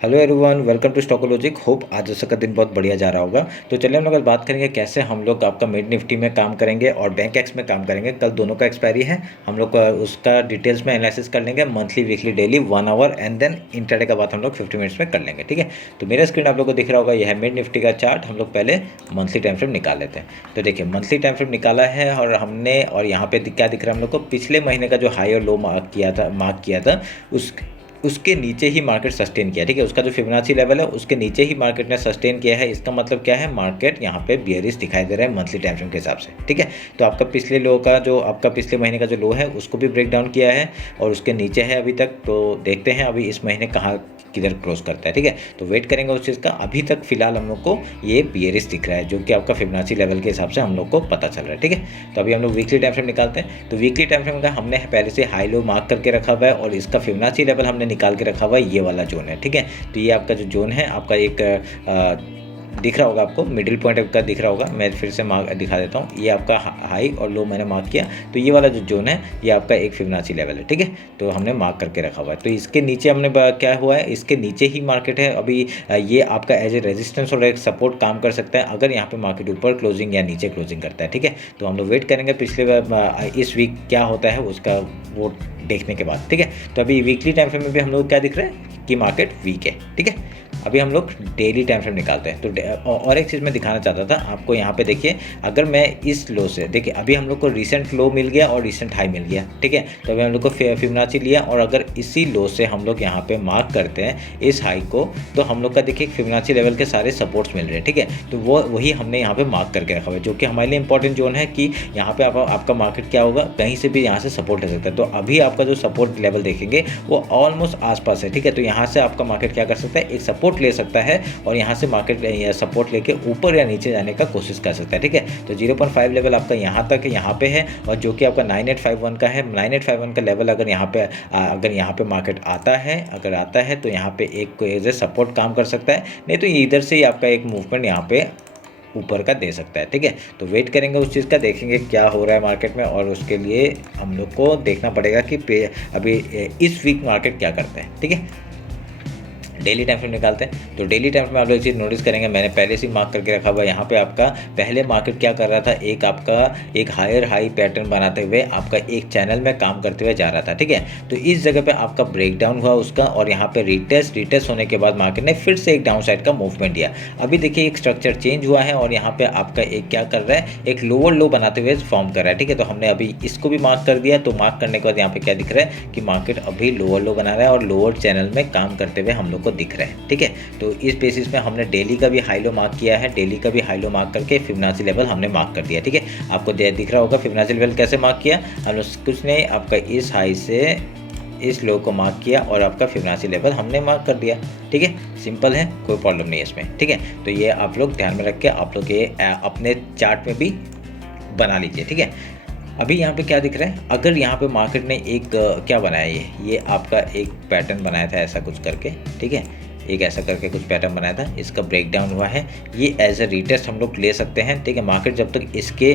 Hello everyone, welcome to Stockologic. Hope आज का दिन बहुत बढ़िया जा रहा होगा। तो चलिए हम लोग आज बात करेंगे कैसे हम लोग आपका मिड निफ्टी में काम करेंगे और बैंक एक्स में काम करेंगे। कल दोनों का एक्सपायरी है, हम लोग उसका डिटेल्स में एनालिसिस कर लेंगे, monthly weekly daily 1 hour and then intraday का बात हम लोग 50 मिनट्स में कर लेंगे। ठीक है, तो मेरा स्क्रीन आप लोग को दिख रहा होगा, यह है मिड निफ्टी का चार्ट। हम लोग पहले मंथली टाइम फ्रेम निकाल लेते हैं। तो देखिए मंथली टाइम फ्रेम निकाला है और हमने, और यहाँ पे क्या दिख रहा है हम लोग को, पिछले महीने का जो हाई और लो मार्क किया था उसके नीचे ही मार्केट सस्टेन किया। ठीक है, उसका जो फिबोनाची लेवल है उसके नीचे ही मार्केट ने सस्टेन किया है। इसका मतलब क्या है, मार्केट यहाँ पे बियरिश दिखाई दे रहा है मंथली टाइम फ्रेम के हिसाब से। ठीक है, तो आपका पिछले लो का जो आपका पिछले महीने का जो लो है उसको भी ब्रेक डाउन किया है और उसके नीचे है अभी तक। तो देखते हैं अभी इस महीने कहाँ किधर क्लोज करता है। ठीक है, तो वेट करेंगे उस चीज़ का। अभी तक फिलहाल हम लोग को ये बियरिश दिख रहा है, जो कि आपका फिबोनाची लेवल के हिसाब से हम लोग को पता चल रहा है। ठीक है, तो अभी हम लोग वीकली टाइम फ्रेम निकालते हैं। तो वीकली टाइम फ्रेम का हमने पहले से हाई लो मार्क करके रखा हुआ है और इसका फिबोनाची लेवल हमने निकाल के रखा हुआ है, ये वाला जोन है। ठीक है, तो ये आपका जो जोन है आपका एक दिख रहा होगा आपको, मिडिल पॉइंट का दिख रहा होगा। मैं फिर से मार्क दिखा देता हूँ, ये आपका हाई और लो मैंने मार्क किया। तो ये वाला जो जोन है ये आपका एक फिबोनाची लेवल है। ठीक है, तो हमने मार्क करके रखा हुआ है। तो इसके नीचे हमने क्या हुआ है, इसके नीचे ही मार्केट है अभी। ये आपका एज ए रेजिस्टेंस और एक सपोर्ट काम कर सकता है अगर यहाँ पे मार्केट ऊपर क्लोजिंग या नीचे क्लोजिंग करता है। ठीक है, तो हम लोग वेट करेंगे पिछले इस वीक क्या होता है उसका, वो देखने के बाद। ठीक है, तो अभी वीकली टाइम फ्रेम में भी हम लोग क्या दिख रहा है कि मार्केट वीक है। ठीक है, अभी हम लोग डेली टाइम फ्रेम निकालते हैं। तो और एक चीज़ मैं दिखाना चाहता था आपको, यहाँ पे देखिए, अगर मैं इस लो से, देखिए अभी हम लोग को रिसेंट लो मिल गया और रिसेंट हाई मिल गया। ठीक है, तो अभी हम लोग को फिबोनाची लिया और अगर इसी लो से हम लोग यहाँ पे मार्क करते हैं इस हाई को, तो हम लोग का देखिए फिबोनाची लेवल के सारे सपोर्ट्स मिल रहे हैं। ठीक है, तो वही हमने यहाँ पे मार्क करके रखा हुआ है, जो कि हमारे लिए इंपॉर्टेंट जोन है कि यहाँ पे आपका मार्केट क्या होगा, कहीं से भी यहाँ से सपोर्ट ले सकता है। तो अभी आपका जो सपोर्ट लेवल देखेंगे वो ऑलमोस्ट आसपास है। ठीक है, तो यहाँ से आपका मार्केट क्या कर सकता है, एक सपोर्ट ले सकता है और यहाँ से मार्केट सपोर्ट लेके ऊपर या नीचे जाने का कोशिश कर सकता है। ठीक है, तो 0.5 लेवल आपका यहाँ तक यहाँ पे है और जो कि आपका 9851 का है। 9851 का लेवल अगर यहाँ पे मार्केट आता है तो यहाँ पे एक एज ए सपोर्ट काम कर सकता है, नहीं तो इधर से ही आपका एक मूवमेंट यहाँ पे ऊपर का दे सकता है। ठीक है, तो वेट करेंगे उस चीज़ का, देखेंगे क्या हो रहा है मार्केट में और उसके लिए हम लोग को देखना पड़ेगा कि अभी इस वीक मार्केट क्या करता है। ठीक है, डेली टाइम फ्रेम निकालते हैं। तो डेली टाइम फ्रेम आप लोग एक चीज़ नोटिस करेंगे, मैंने पहले से मार्क करके रखा हुआ है। यहाँ पे आपका पहले मार्केट क्या कर रहा था, एक हायर हाई पैटर्न बनाते हुए आपका एक चैनल में काम करते हुए जा रहा था। ठीक है, तो इस जगह पे आपका ब्रेक डाउन हुआ उसका और यहाँ पे रिटेस्ट होने के बाद मार्केट ने फिर से एक डाउन साइड का मूवमेंट दिया। अभी देखिए एक स्ट्रक्चर चेंज हुआ है और यहाँ पे आपका एक क्या कर रहा है, एक लोअर लो बनाते हुए फॉर्म कर रहा है। ठीक है, तो हमने अभी इसको भी मार्क कर दिया। तो मार्क करने के बाद यहाँ पे क्या दिख रहा है कि मार्केट अभी लोअर लो बना रहा है और लोअर चैनल में काम करते हुए हम लोग को दिख रहा है। ठीक है, तो इस बेसिस में हमने डेली का भी हाई लो मार्क किया है। डेली का भी हाई लो मार्क करके फिबोनाची लेवल हमने मार्क कर दिया। ठीक है, आपको दिख रहा होगा फिबोनाची लेवल कैसे मार्क किया हम लोग, कुछ नहीं, आपका इस हाई से इस लो को मार्क किया और आपका फिबोनाची लेवल हमने मार्क कर दिया। ठीक है, सिंपल है, कोई प्रॉब्लम नहीं है इसमें। ठीक है, तो ये आप लोग ध्यान में रख के आप लोग ये अपने चार्ट में भी बना लीजिए। ठीक है, अभी यहाँ पे क्या दिख रहा है, अगर यहाँ पे मार्केट ने एक क्या बनाया, ये आपका एक पैटर्न बनाया था ऐसा कुछ करके। ठीक है, एक ऐसा करके कुछ पैटर्न बनाया था, इसका ब्रेक डाउन हुआ है, ये एज ए रिटेस्ट हम लोग ले सकते हैं। ठीक है, मार्केट जब तक इसके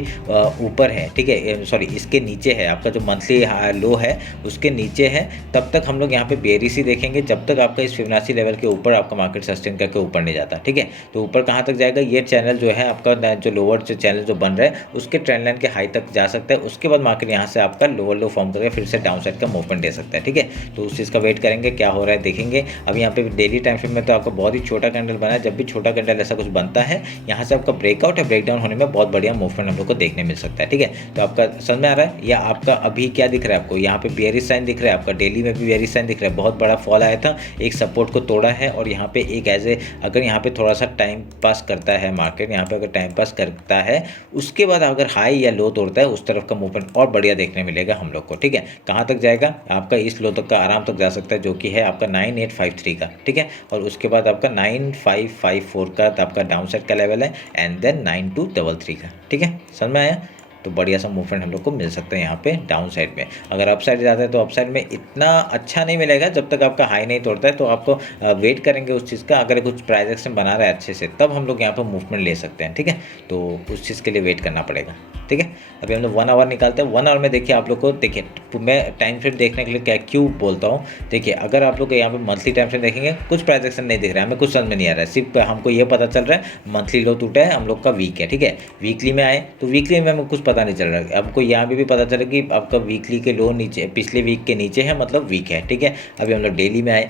ऊपर है, ठीक है, सॉरी इसके नीचे है, आपका जो मंथली लो है उसके नीचे है, तब तक हम लोग यहाँ पे बेरिश ही देखेंगे, जब तक आपका इस फिबोनाची लेवल के ऊपर आपका मार्केट सस्टेन करके ऊपर नहीं जाता। ठीक है, तो ऊपर कहाँ तक जाएगा, ये चैनल जो है आपका, जो लोअर चैनल जो बन रहा है उसके ट्रेंड लाइन के हाई तक जा सकता है। उसके बाद मार्केट यहाँ से आपका लोअर लो फॉर्म करके फिर से डाउन साइड का मूवमेंट दे सकता है। ठीक है, तो उस चीज़ का वेट करेंगे क्या हो रहा है देखेंगे। अब यहाँ पे डेली टाइम फ्रेम में तो आपको बहुत ही छोटा कैंडल बना है, जब भी छोटा कैंडल ऐसा कुछ बनता है यहाँ से आपका ब्रेकआउट या ब्रेकडाउन होने में बहुत बढ़िया मूवमेंट हम लोग को देखने मिल सकता है। ठीक है, तो आपका समझ में आ रहा है, या आपका अभी क्या दिख रहा है आपको, यहाँ पे बियरिश साइन दिख रहा है, आपका डेली में भी बियरिश साइन दिख रहा है, बहुत बड़ा फॉल आया था, एक सपोर्ट को तोड़ा है और यहाँ पे एक अगर यहाँ पे थोड़ा सा टाइम पास करता है मार्केट, यहाँ पे अगर टाइम पास करता है उसके बाद अगर हाई या लो तोड़ता है उस तरफ का मूवमेंट और बढ़िया देखने मिलेगा हम लोग को। ठीक है, कहाँ तक जाएगा, आपका इस लो तक का आराम तक जा सकता है, जो कि है आपका 9853 का। ठीक है, और उसके बाद आपका 9554 का आपका डाउन साइड का लेवल है एंड देन 9233 का। ठीक है, समझ में आया, तो बढ़िया सा मूवमेंट हम लोग को मिल सकता है यहाँ पे डाउन साइड में। अगर अप साइड जाता है तो अप साइड में इतना अच्छा नहीं मिलेगा जब तक आपका हाई नहीं तोड़ता है, तो आपको वेट करेंगे उस चीज़ का। अगर कुछ प्राइस एक्शन बना रहा है अच्छे से तब हम लोग यहाँ पर मूवमेंट ले सकते हैं। ठीक है, तो उस चीज़ के लिए वेट करना पड़ेगा। ठीक। ठीक है। अभी हम लोग 1 आवर निकालते हैं। 1 आवर में देखिए आप लोग को, देखिए मैं टाइम फ्रेम देखने के लिए क्या क्यों बोलता हूँ, देखिए अगर आप लोग यहाँ पे मंथली टाइम फ्रेम देखेंगे कुछ प्राइस एक्शन नहीं दिख रहा है, हमें कुछ समझ में नहीं आ रहा है, सिर्फ हमको ये पता चल रहा है मंथली लो टूटा है, हम लोग का वीक है, ठीक है। वीकली में आए तो वीकली में हमें कुछ पता नहीं चल रहा है, आपको यहाँ पे भी पता चला कि आपका वीकली के लो नीचे, पिछले वीक के नीचे है, मतलब वीक है, ठीक है। अभी हम लोग डेली में आए,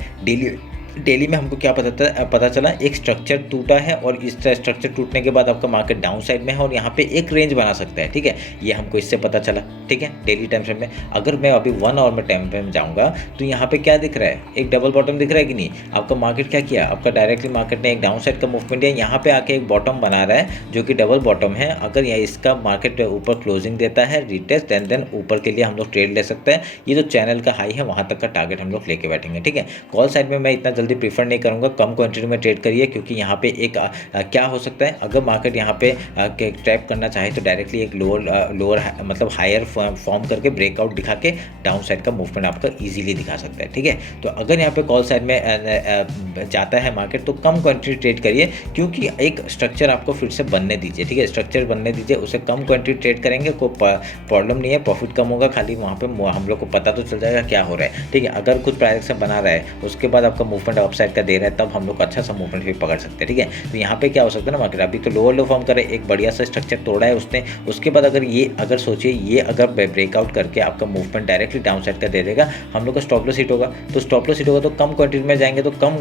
डेली में हमको क्या पता चला, एक स्ट्रक्चर टूटा है और इस स्ट्रक्चर टूटने के बाद आपका मार्केट डाउन साइड में है और यहाँ पे एक रेंज बना सकता है, ठीक है। ये हमको इससे पता चला, ठीक है, डेली टाइम फ्रेम में। अगर मैं अभी 1 आवर में टाइम फ्रेम जाऊँगा तो यहाँ पे क्या दिख रहा है, एक डबल बॉटम दिख रहा है कि नहीं। आपका मार्केट क्या किया, आपका डायरेक्टली मार्केट ने एक डाउन साइड का मूवमेंट है, यहाँ पे आके एक बॉटम बना रहा है जो कि डबल बॉटम है। अगर यह इसका मार्केट ऊपर क्लोजिंग देता है, रिटेस्ट देन ऊपर के लिए हम लोग ट्रेड ले सकते हैं। ये जो चैनल का हाई है वहाँ तक का टारगेट हम लोग लेके बैठेंगे, ठीक है। कॉल साइड में मैं इतना जल्दी प्रीफर नहीं करूँगा, कम क्वांटिटी में ट्रेड करिए, क्योंकि यहाँ पे एक क्या हो सकता है, अगर मार्केट यहाँ पे ट्रैप करना चाहे तो डायरेक्टली एक लोअर मतलब हायर फॉर्म करके ब्रेकआउट दिखा के डाउन साइड का मूवमेंट आपका इजीली दिखा सकता है, ठीक है। तो अगर यहाँ पे कॉल साइड में जाता है मार्केट तो कम क्वांटिटी ट्रेड करिए, क्योंकि एक स्ट्रक्चर आपको फिर से बनने दीजिए, ठीक है। स्ट्रक्चर बनने दीजिए, उसे कम क्वांटिटी ट्रेड करेंगे, कोई प्रॉब्लम नहीं है, प्रॉफिट कम होगा, खाली वहाँ पे हम लोग को पता तो चल जाएगा क्या हो रहा है, ठीक है। अगर कुछ प्राइस से बना रहा है उसके बाद आपका मूवमेंट अपसाइड का दे रहा है, तब हम लोग अच्छा सा मूवमेंट भी पकड़ सकते हैं, ठीक है। तो यहाँ पे क्या हो सकता है ना, मार्केट अभी तो लोअर लो फॉर्म करे, एक बढ़िया सा स्ट्रक्चर तोड़ा है उसने, उसके बाद अगर सोचिए ये अगर ब्रेकआउट करके आपका मूवमेंट डायरेक्टली डाउन साइड का दे देगा, हम लोग का स्टॉप लॉस हिट होगा, तो स्टॉप लॉस हिट होगा तो कम क्वांटिटी में जाएंगे तो कम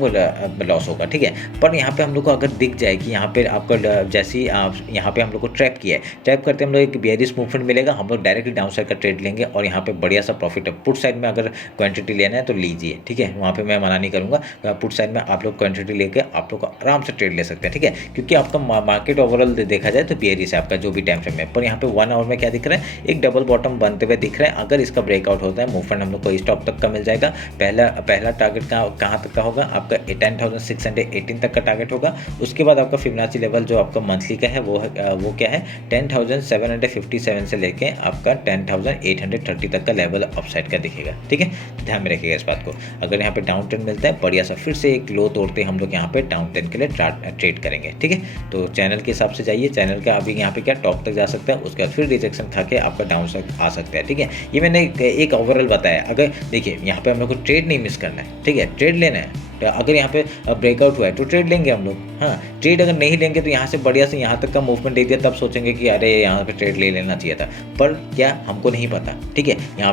लॉस होगा, ठीक है। पर यहाँ पे हम लोग को अगर दिख जाए कि यहाँ पे आपका जैसे यहाँ पे हम लोग को ट्रैप किया है, ट्रैप करते हम लोग एक बेयरिश मूवमेंट मिलेगा, हम लोग डायरेक्टली डाउन साइड का ट्रेड लेंगे और यहाँ पे बढ़िया सा प्रॉफिट है। पुट साइड में अगर क्वांटिटी लेना है तो लीजिए, ठीक है, वहाँ पे मैं मना नहीं करूँगा। पुट साइड में आप लोग क्वांटिटी लेके आप लोग आराम से ट्रेड ले सकते हैं, ठीक है, क्योंकि आपका मार्केट ओवरऑल देखा जाए तो बेयरिश है आपका जो भी टाइम फ्रेम है। पर यहाँ पे 1 आवर में क्या दिख रहा है, एक डबल बॉटम बनते हुए दिख रहा है। अगर इसका ब्रेकआउट होता है, मूवमेंट हम लोग को स्टॉप तक का मिल जाएगा। पहला टारगेट कहाँ तक का होगा, आपका 10,618 तक का टारगेट होगा। उसके बाद आपका फिबोनाची लेवल जो आपका मंथली का है वो क्या है, 10,757 से लेके आपका 10,830 तक का लेवल अपसाइड का दिखेगा, ठीक है। तो ध्यान में रखिएगा इस बात को। अगर यहाँ पे डाउन ट्रेंड मिलता है बढ़िया सा, फिर से एक लो तोड़ते हम लोग यहाँ पे डाउन ट्रेंड के लिए ट्रेड करेंगे, ठीक है। तो चैनल के हिसाब से जाइए, चैनल का अभी यहाँ पे क्या टॉप तक जा सकता है, उसके बाद फिर रिजेक्शन खा के आपका डाउन साइड आ सकता है, ठीक है। ये मैंने एक ओवरऑल बताया। अगर देखिए यहाँ पे हम लोग को ट्रेड नहीं मिस करना है, ठीक है, ट्रेड लेना है। तो अगर यहाँ पे ब्रेकआउट हुआ है तो ट्रेड लेंगे हम लोग, हाँ। ट्रेड अगर नहीं लेंगे तो यहाँ से बढ़िया से यहाँ तक का मूवमेंट दे दिया, तब सोचेंगे कि अरे यहाँ पे ट्रेड ले लेना चाहिए था, पर क्या हमको नहीं पता, ठीक है। यहाँ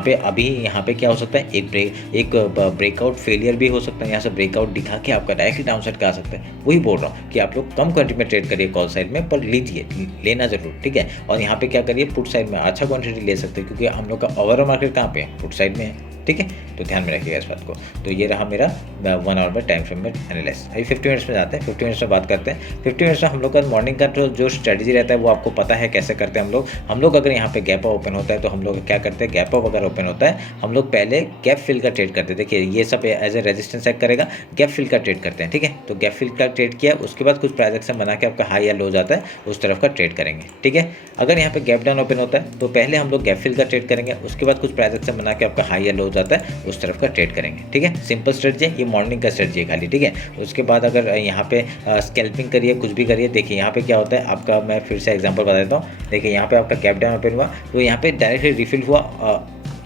पे क्या हो सकता है, एक ब्रेकआउट फेलियर भी हो सकता है, यहाँ से ब्रेकआउट दिखा के आपका डायरेक्टली डाउन साइड का आ सकता है। वही बोल रहा हूँ कि आप लोग कम क्वांटिटी में ट्रेड करिए कॉल साइड में, पर लीजिए, लेना जरूर, ठीक है। और यहाँ पे क्या करिए, पुट साइड में अच्छा क्वांटिटी ले सकते हैं, क्योंकि हम लोग का ओवरऑल मार्केट कहाँ पे है, पुट साइड में है, ठीक है। तो ध्यान में रखिएगा इस बात को। तो ये रहा मेरा 1 आवर में टाइम फ्रेम में एनालिसिस। अभी 50 मिनट्स में जाते हैं, 50 मिनट्स में बात करते हैं। 50 मिनट्स में हम लोग का मॉर्निंग का जो स्ट्रेटजी रहता है वो आपको पता है कैसे करते हैं हम लोग अगर यहाँ पे गैप अप ओपन होता है तो हम लोग क्या करते हैं, गैप अप अगर ओपन होता है हम लोग पहले गैप फिल का ट्रेड करते हैं। देखिए ये सब एज ए रेजिस्टेंस एक्ट करेगा, गैप फिल का ट्रेड करते हैं, ठीक है। तो गैप फिल का ट्रेड किया, उसके बाद कुछ प्राइस एक्शन बना के आपका हाई या लो जाता है, उस तरफ का ट्रेड करेंगे, ठीक है। अगर यहाँ पे गैप डाउन ओपन होता है तो पहले हम लोग गैप फिल का ट्रेड करेंगे, उसके बाद कुछ प्राइस एक्शन बना के आपका हाई या लो जाता है, उस तरफ का ट्रेड करेंगे, ठीक है। सिंपल स्ट्रेटजी है, ये मॉर्निंग का स्ट्रेटजी है खाली, ठीक है। उसके बाद अगर यहाँ पे स्कैल्पिंग करिए, कुछ भी करिए, देखिए यहाँ पे क्या होता है आपका, मैं फिर से एग्जांपल बता देता हूँ। देखिए यहाँ पे आपका गैप डाउन ओपन हुआ तो यहाँ पे डायरेक्टली रिफिल हुआ,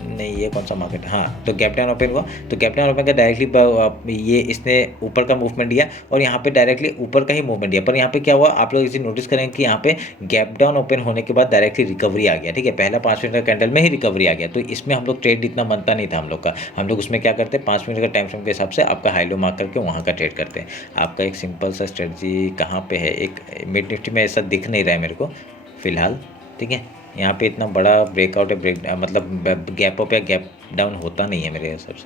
नहीं ये कौन सा मार्केट, हाँ, तो गैप डाउन ओपन हुआ, तो गैप डाउन ओपन का डायरेक्टली ये इसने ऊपर का मूवमेंट दिया और यहाँ पे डायरेक्टली ऊपर का ही मूवमेंट दिया। पर यहाँ पे क्या हुआ, आप लोग इसे नोटिस करेंगे कि यहाँ पे गैप डाउन ओपन होने के बाद डायरेक्टली रिकवरी आ गया, ठीक है। पहला 5 मिनट का कैंडल में ही रिकवरी आ गया, तो इसमें हम लोग ट्रेड इतना बनता नहीं था हम लोग का। हम लोग उसमें क्या करते हैं, 5 मिनट का टाइम फ्रेम के हिसाब से आपका हाई लो मार्क करके वहाँ का ट्रेड करते हैं। आपका एक सिंपल सा स्ट्रेटजी कहाँ पर है, एक मिड निफ्टी में ऐसा दिख नहीं रहा है मेरे को फिलहाल, ठीक है। यहाँ पे इतना बड़ा ब्रेकआउट है, मतलब गैप अप या गैप डाउन होता नहीं है मेरे हिसाब से,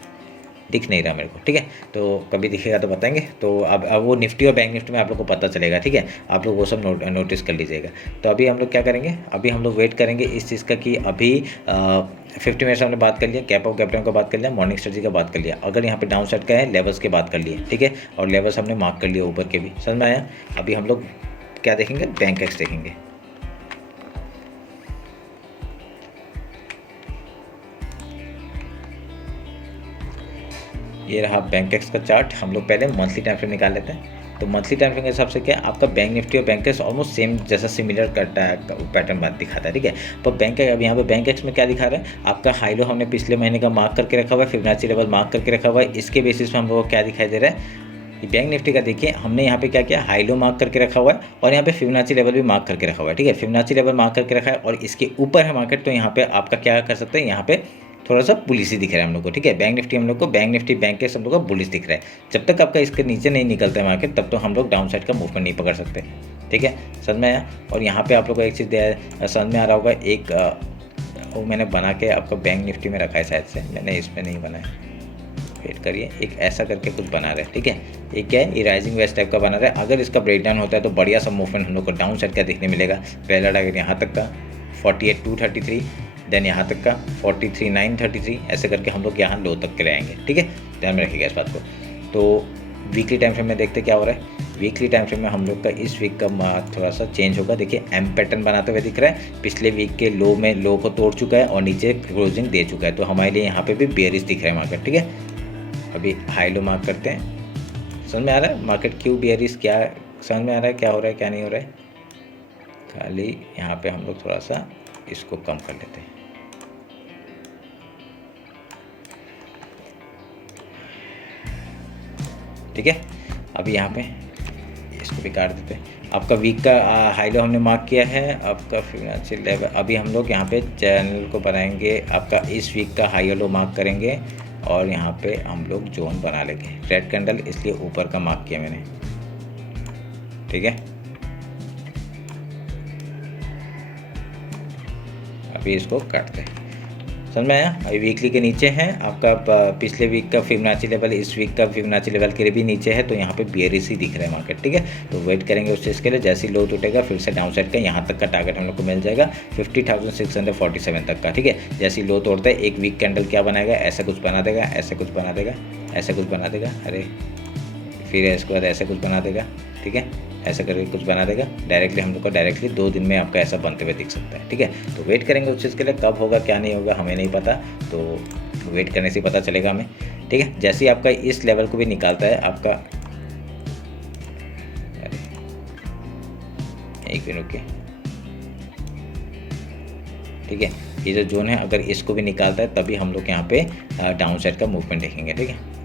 दिख नहीं रहा मेरे को, ठीक है। तो कभी दिखेगा तो बताएंगे। तो अब वो निफ्टी और बैंक निफ्टी में आप लोग को पता चलेगा, ठीक है। आप लोग वो सब नोटिस कर लीजिएगा। तो अभी हम लोग क्या करेंगे, अभी हम लोग वेट करेंगे इस चीज़ का कि अभी 50 मिनट्स हमने बात कर लिया, गैप अप गैप डाउन का बात कर लिया, मॉर्निंग स्ट्रेटजी का बात कर लिया। अगर यहाँ पे डाउन साइड का है, लेवल्स की बात कर लिए, ठीक है, और लेवल्स हमने मार्क कर लिया ऊपर के भी, समझ में आया। अभी हम लोग क्या देखेंगे, बैंक एक्स देखेंगे। ये रहा बैंक एक्स का चार्ट। हम लोग पहले मंथली टाइम फ्रेम निकाल लेते हैं। तो मंथली टाइम फ्रेम के हिसाब से क्या आपका बैंक निफ्टी और बैंक एक्स ऑलमोस्ट सेम जैसा सिमिलर करता है, पैटर्न बात दिखाता है, ठीक है। पर बैंक अब यहाँ पे बैंक एक्स में क्या दिखा रहा है, आपका हाई लो हमने पिछले महीने का मार्क करके रखा हुआ है, फिबोनाची लेवल मार्क करके रखा हुआ है। इसके बेसिस पे हम लोग को क्या दिखाई दे रहा है, बैंक निफ्टी का देखिए हमने यहाँ पे क्या किया, हाई लो मार्क करके रखा हुआ है और यहाँ पे फिबोनाची लेवल भी मार्क करके रखा हुआ है, ठीक है। फिबोनाची लेवल मार्क करके रखा है और इसके ऊपर है मार्केट, तो यहाँ पे आपका क्या कर सकते हैं, यहाँ पे थोड़ा सा बुलिश ही दिख रहा है हम लोग को, ठीक है। बैंक निफ्टी हम लोग को, बैंक निफ्टी बैंक के हम लोग को बुलिश दिख रहा है। जब तक आपका इसके नीचे नहीं निकलता है मार्केट, तब तो हम लोग डाउन साइड का मूवमेंट नहीं पकड़ सकते, ठीक है। समझ में आया। और यहाँ पे आप लोग को एक चीज़ समझ में आ रहा होगा, एक वो मैंने बना के आपको बैंक निफ्टी में रखा है, शायद से मैंने इसमें नहीं बनाया, वेट करिए, एक ऐसा करके कुछ बना रहे हैं, ठीक है। ये क्या है, ये राइजिंग वेस्ट टाइप का बना रहा है। अगर इसका ब्रेकडाउन होता है तो बढ़िया सा मूवमेंट हम लोग को डाउन साइड का देखने मिलेगा। पहला टारगेट यहाँ तक का 48,233, देन यहाँ तक का 43,933, ऐसे करके हम लोग यहाँ लो तक के ले आएंगे, ठीक है। ध्यान में रखिएगा इस बात को। तो वीकली टाइम फ्रेम में देखते क्या हो रहा है। वीकली टाइम फ्रेम में हम लोग का इस वीक का थोड़ा सा चेंज होगा। देखिए एम पैटर्न बनाते हुए दिख रहा है, पिछले वीक के लो में लो को तोड़ चुका है और नीचे क्लोजिंग दे चुका है, तो हमारे लिए यहाँ पे भी बेयरिश दिख रहा है मार्केट, ठीक है। अभी हाई लो मार्क करते हैं। समझ में आ रहा है मार्केट क्यों बेयरिश, क्या समझ में आ रहा है, क्या हो रहा है क्या नहीं हो रहा है। खाली यहाँ पे हम लोग थोड़ा सा इसको कम कर लेते हैं, ठीक है। अभी यहाँ पे इसको भी काट देते हैं। आपका वीक का हाई लो हमने मार्क किया है, आपका फिबोनाची लेवल। अभी हम लोग यहाँ पे चैनल को बनाएंगे, आपका इस वीक का हाई लो मार्क करेंगे और यहाँ पे हम लोग जोन बना लेंगे। रेड कैंडल इसलिए ऊपर का मार्क किया मैंने, ठीक है। अभी इसको काटते हैं, समझ में आया। अभी वीकली के नीचे हैं, आपका पिछले वीक का फिबोनाची लेवल इस वीक का फिबोनाची लेवल के भी नीचे है, तो यहाँ पे बेयरिश ही दिख रहा है मार्केट, ठीक है। तो वेट करेंगे उस चीज़ के लिए, जैसे ही लो टूटेगा फिर से डाउन साइड का यहाँ तक का टारगेट हम लोग को मिल जाएगा 50,647 तक का, ठीक है। जैसे ही लो तोड़ता है एक वीक कैंडल क्या बनाएगा, ऐसा कुछ बना देगा, ऐसे कुछ बना देगा, ऐसे कुछ बना देगा, अरे फिर इसके बाद ऐसे कुछ बना देगा, ठीक है। ऐसा करके कुछ बना देगा, डायरेक्टली हम लोग को डायरेक्टली 2 दिन में आपका ऐसा बनते हुए दिख सकता है, ठीक है। तो वेट करेंगे उस चीज़ के लिए, कब होगा क्या नहीं होगा हमें नहीं पता, तो वेट करने से पता चलेगा हमें, ठीक है। जैसे ही आपका इस लेवल को भी निकालता है आपका, एक मिनट रुकिए, ठीक है। ये जो जोन है अगर इसको भी निकालता है तभी हम लोग यहाँ पे डाउन साइड का मूवमेंट देखेंगे, ठीक है।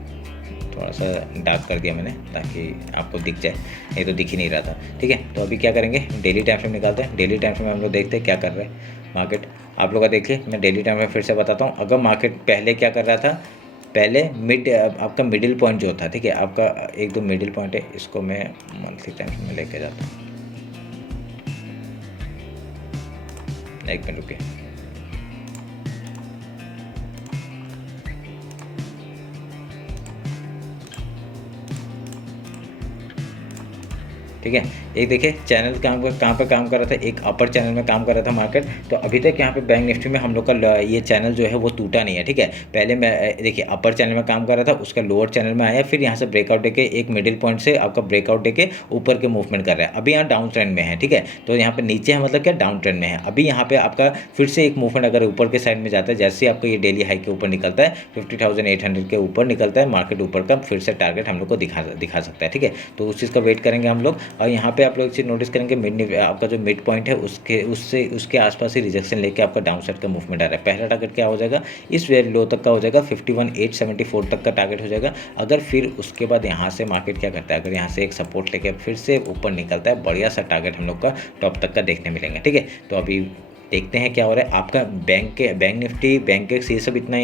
थोड़ा सा डार्क कर दिया मैंने ताकि आपको दिख जाए, नहीं तो दिख ही नहीं रहा था, ठीक है। तो अभी क्या करेंगे, डेली टाइम फ्रेम निकालते हैं। डेली टाइम फ्रेम में हम लोग देखते हैं क्या कर रहे हैं मार्केट। आप लोग का देखिए, मैं डेली टाइम में फिर से बताता हूँ। अगर मार्केट पहले क्या कर रहा था, पहले आपका मिडिल पॉइंट जो था, ठीक है, आपका एक दो मिडिल पॉइंट है, इसको मैं मंथली टाइम फ्रेम में लेके जाता हूँ, एक मिनट रुकिए। ठीक है, एक देखिए चैनल कहाँ पर काम कर रहा था, एक अपर चैनल में काम कर रहा था मार्केट। तो अभी तक यहाँ पे बैंक निफ्टी में हम लोग का ये चैनल जो है वो टूटा नहीं है, ठीक है। पहले मैं देखिए अपर चैनल में काम कर रहा था, उसका लोअर चैनल में आया, फिर यहाँ से ब्रेकआउट देके एक मिडिल पॉइंट से आपका ब्रेकआउट देके ऊपर के मूवमेंट कर रहा है। अभी यहाँ डाउन ट्रेंड में है, ठीक है। तो यहाँ पे नीचे है मतलब क्या, डाउन ट्रेंड में है। अभी यहाँ पे आपका फिर से एक मूवमेंट अगर ऊपर के साइड में जाता है, जैसे आपका ये डेली हाई के ऊपर निकलता है 50,800 के ऊपर निकलता है, मार्केट ऊपर का फिर से टारगेट हम लोग को दिखा सकता है, ठीक है। तो उस चीज़ का वेट करेंगे हम लोग। और यहाँ पे आप लोग एक चीज़ नोटिस करेंगे, आपका जो मिड पॉइंट है उसके आसपास ही रिजेक्शन लेके आपका डाउन साइड का मूवमेंट आ रहा है। पहला टारगेट क्या हो जाएगा, इस लो तक का हो जाएगा 51,874 तक का टारगेट हो जाएगा। अगर फिर उसके बाद यहाँ से मार्केट क्या करता है, अगर यहाँ से एक सपोर्ट लेके फिर से ऊपर निकलता है, बढ़िया सा टारगेट हम लोग का टॉप तक का देखने मिलेंगे, ठीक है। तो अभी देखते हैं क्या हो रहा है। आपका बैंक निफ्टी, बैंक एक्स, ये सब इतना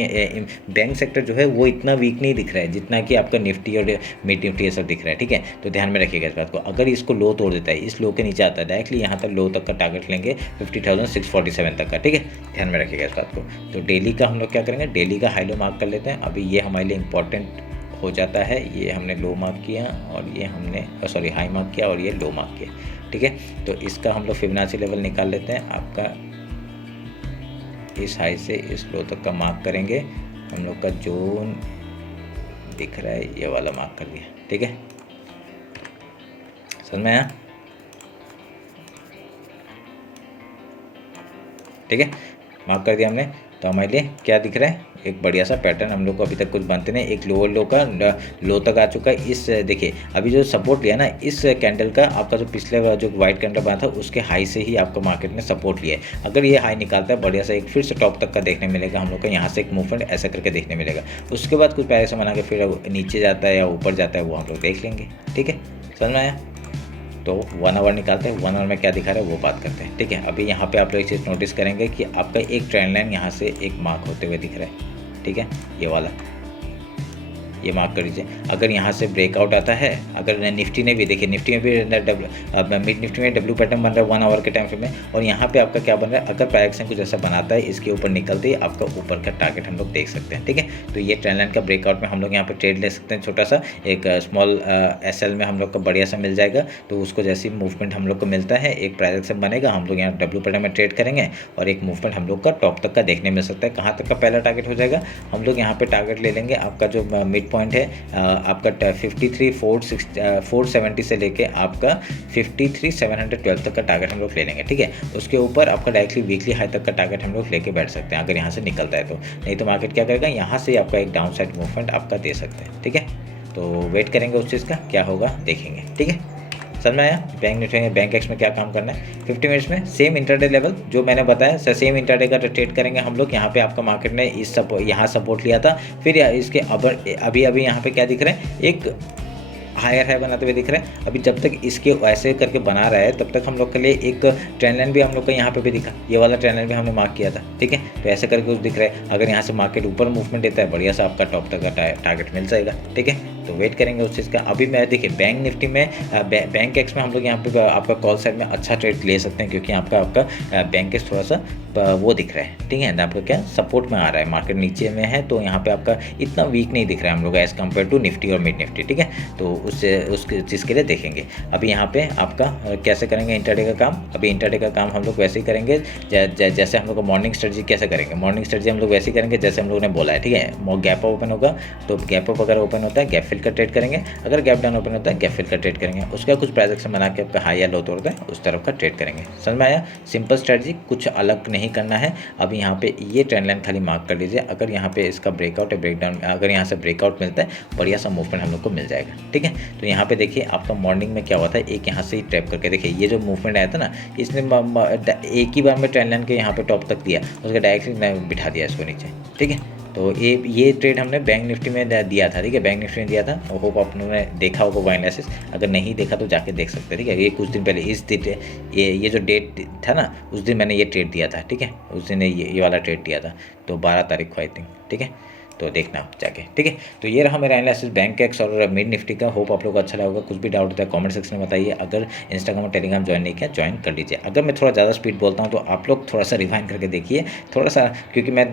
बैंक सेक्टर जो है वो इतना वीक नहीं दिख रहा है जितना कि आपका निफ्टी और मिड निफ्टी ये सब दिख रहा है, ठीक है। तो ध्यान में रखिएगा इस बात को। अगर इसको लो तोड़ देता है, इस लो के नीचे आता है, डायरेक्टली यहाँ तक लो तक का टारगेट लेंगे 50,647 तक का, ठीक है। ध्यान में रखिएगा इस बात को। तो डेली का हम लोग क्या करेंगे, डेली का हाई लो मार्क कर लेते हैं। अभी ये हमारे लिए इंपॉर्टेंट हो जाता है, ये हमने लो मार्क किया और ये हमने हाई मार्क किया और ये लो मार्क किया, ठीक है। तो इसका हम लोग फिबोनाची लेवल निकाल लेते हैं। आपका इस हाई से इस लो तक का मार्क करेंगे, हम लोग का जोन दिख रहा है, ये वाला मार्क कर दिया, ठीक है। समझ में आया, ठीक है, मार्क कर दिया हमने। तो हमारे लिए क्या दिख रहा है, एक बढ़िया सा पैटर्न। हम लोग को अभी तक कुछ बनते नहीं, एक लोअर लो का लो तक आ चुका है। इस देखिए अभी जो सपोर्ट लिया ना इस कैंडल का, आपका जो पिछले जो वाइट कैंडल बना था उसके हाई से ही आपको मार्केट ने सपोर्ट लिया है। अगर ये हाई निकालता है बढ़िया सा एक फिर से टॉप तक का देखने मिलेगा हम लोग को, यहाँ से एक मूवमेंट ऐसा करके देखने मिलेगा। उसके बाद कुछ पैसे बना के फिर नीचे जाता है या ऊपर जाता है वो हम लोग देख लेंगे। ठीक है, समझ में आया? तो 1 आवर निकालते हैं, 1 आवर में क्या दिखा रहा है वो बात करते हैं। ठीक है, अभी यहाँ पे आप लोग एक चीज़ नोटिस करेंगे कि आपका एक ट्रेंड लाइन यहाँ से एक मार्क होते हुए दिख रहा है। ठीक है, ये वाला ये मार्क कर लीजिए। अगर यहाँ से ब्रेकआउट आता है, अगर निफ्टी ने भी देखिए, निफ्टी में भी मिड निफ्टी में डब्ल्यू पैटर्न बन रहा है 1 आवर के टाइम फ्रेम में, और यहाँ पे आपका क्या बन रहा है, अगर प्राइस एक्शन कुछ ऐसा बनाता है इसके ऊपर निकलते ही आपका ऊपर का टारगेट हम लोग देख सकते हैं। ठीक है, तो ये ट्रेंड लाइन का ब्रेकआउट में हम लोग यहाँ पे ट्रेड ले सकते हैं। छोटा सा एक स्मॉल SL में हम लोग का बढ़िया सा मिल जाएगा, तो उसको जैसी मूवमेंट हम लोग को मिलता है, एक प्राइस एक्शन बनेगा, हम लोग यहाँ डब्ल्यू पैटर्न में ट्रेड करेंगे और एक मूवमेंट हम लोग का टॉप तक का देखने मिल सकता है। कहाँ तक का पहला टारगेट हो जाएगा, हम लोग यहाँ पे टारगेट ले लेंगे आपका जो मिड पॉइंट है आपका 53,470 से लेके आपका 53,712 तक का टारगेट हम लोग ले लेंगे। ठीक है, उसके ऊपर आपका डायरेक्टली वीकली हाई तक का टारगेट हम लोग लेके बैठ सकते हैं अगर यहाँ से निकलता है तो। नहीं तो मार्केट क्या करेगा, यहाँ से आपका एक डाउन साइड मूवमेंट आपका दे सकते हैं। ठीक है, तो वेट करेंगे उस चीज़ का क्या होगा देखेंगे। ठीक है, समझ में आया? बैंक निफ्टी में बैंक एक्स में क्या काम करना है। 50 मिनट्स में सेम इंटरडे लेवल जो मैंने बताया, सेम इंटरडे का ट्रेड करेंगे हम लोग। यहाँ पे आपका मार्केट ने यहाँ सपोर्ट लिया था, फिर इसके अभी यहाँ पे क्या दिख रहा है, एक हायर हाई बनाते हुए दिख रहा है। अभी जब तक इसके ऐसे करके बना रहा है तब तक हम लोग के लिए एक ट्रेंड लाइन भी हम लोग का यहाँ पे भी दिखा, ये वाला ट्रेंड लाइन भी हमने मार्क किया था। ठीक है, तो ऐसे करके कुछ दिख रहा है। अगर यहाँ से मार्केट ऊपर मूवमेंट देता है बढ़िया सा आपका टॉप तक का टारगेट मिल जाएगा। ठीक है, तो वेट करेंगे उस चीज़ का। अभी मैं देखिए बैंक निफ्टी में बैंक एक्स में हम लोग यहाँ पे आपका कॉल साइड में अच्छा ट्रेड ले सकते हैं, क्योंकि आपका बैंक एक्स थोड़ा सा वो दिख रहा है। ठीक है, आपका क्या सपोर्ट में आ रहा है, मार्केट नीचे में है तो यहाँ पे आपका इतना वीक नहीं दिख रहा है हम लोग एज़ कम्पेयर टू निफ्टी और मिड निफ्टी। ठीक है, तो उस चीज़ के लिए देखेंगे। अभी यहाँ पे आपका कैसे करेंगे इंटरडे का काम। अभी इंटरडे का काम हम लोग वैसे ही करेंगे जैसे हम लोग मॉर्निंग स्ट्रेटजी कैसे करेंगे, मॉर्निंग स्ट्रेटजी हम लोग वैसे ही करेंगे जैसे हम लोगों ने बोला है। ठीक है, गैप अप ओपन होगा तो गैप अप अगर ओपन होता है गैप फिल का ट्रेड करेंगे, अगर गैप डाउन ओपन होता है गैप फिल का ट्रेड करेंगे, उसका कुछ प्राइस एक्शन बना के आपका हाई या लो तोड़ता है उस तरफ का ट्रेड करेंगे। समझ में आया? सिंपल स्ट्रेटजी, कुछ अलग नहीं करना है। अभी यहाँ पे ये ट्रेंड लाइन खाली मार्क कर लीजिए। अगर यहाँ पे इसका ब्रेकआउट है ब्रेकडाउन, अगर यहाँ से ब्रेकआउट मिलता है बढ़िया सा मूवमेंट हम लोग को मिल जाएगा। ठीक है, तो यहाँ पे देखिए आपका मॉर्निंग में क्या हुआ था, एक यहाँ से ही ट्रैप करके देखिए ये जो मूवमेंट आया था ना, इसने एक ही बार में ट्रेंड लाइन के यहाँ पे टॉप तक दिया, उसका डायरेक्टली बिठा दिया इसको नीचे। ठीक है, तो ये ट्रेड हमने बैंक निफ्टी में दिया था। ठीक है, बैंक निफ्टी में दिया था, होप आप लोगों ने देखा होगा वो एनालिसिस। अगर नहीं देखा तो जाके देख सकते हैं। ठीक है, ये कुछ दिन पहले इस दिन ये जो डेट था ना उस दिन मैंने ये ट्रेड दिया था। ठीक है, उस दिन ये वाला ट्रेड दिया था, तो 12 तारीख को आई थिंक। ठीक है, तो देखना जाके। ठीक है, तो ये रहा मेरा एनालिसिस बैंक एक्स और मिड निफ्टी का। होप आप लोग को अच्छा लगा। कुछ भी डाउट होता है कमेंट सेक्शन में बताइए। अगर इंस्टाग्राम और टेलीग्राम ज्वाइन नहीं किया ज्वाइन कर लीजिए। अगर मैं थोड़ा ज़्यादा स्पीड बोलता हूँ तो आप लोग थोड़ा सा रिवाइंड करके देखिए थोड़ा सा, क्योंकि मैं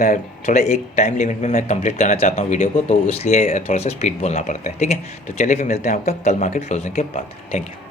थोड़ा एक टाइम लिमिट में मैं कंप्लीट करना चाहता हूँ वीडियो को, तो इसलिए थोड़ा सा स्पीड बोलना पड़ता है। ठीक है, तो चलिए फिर मिलते हैं आपका कल मार्केट क्लोजिंग के बाद। Thank you.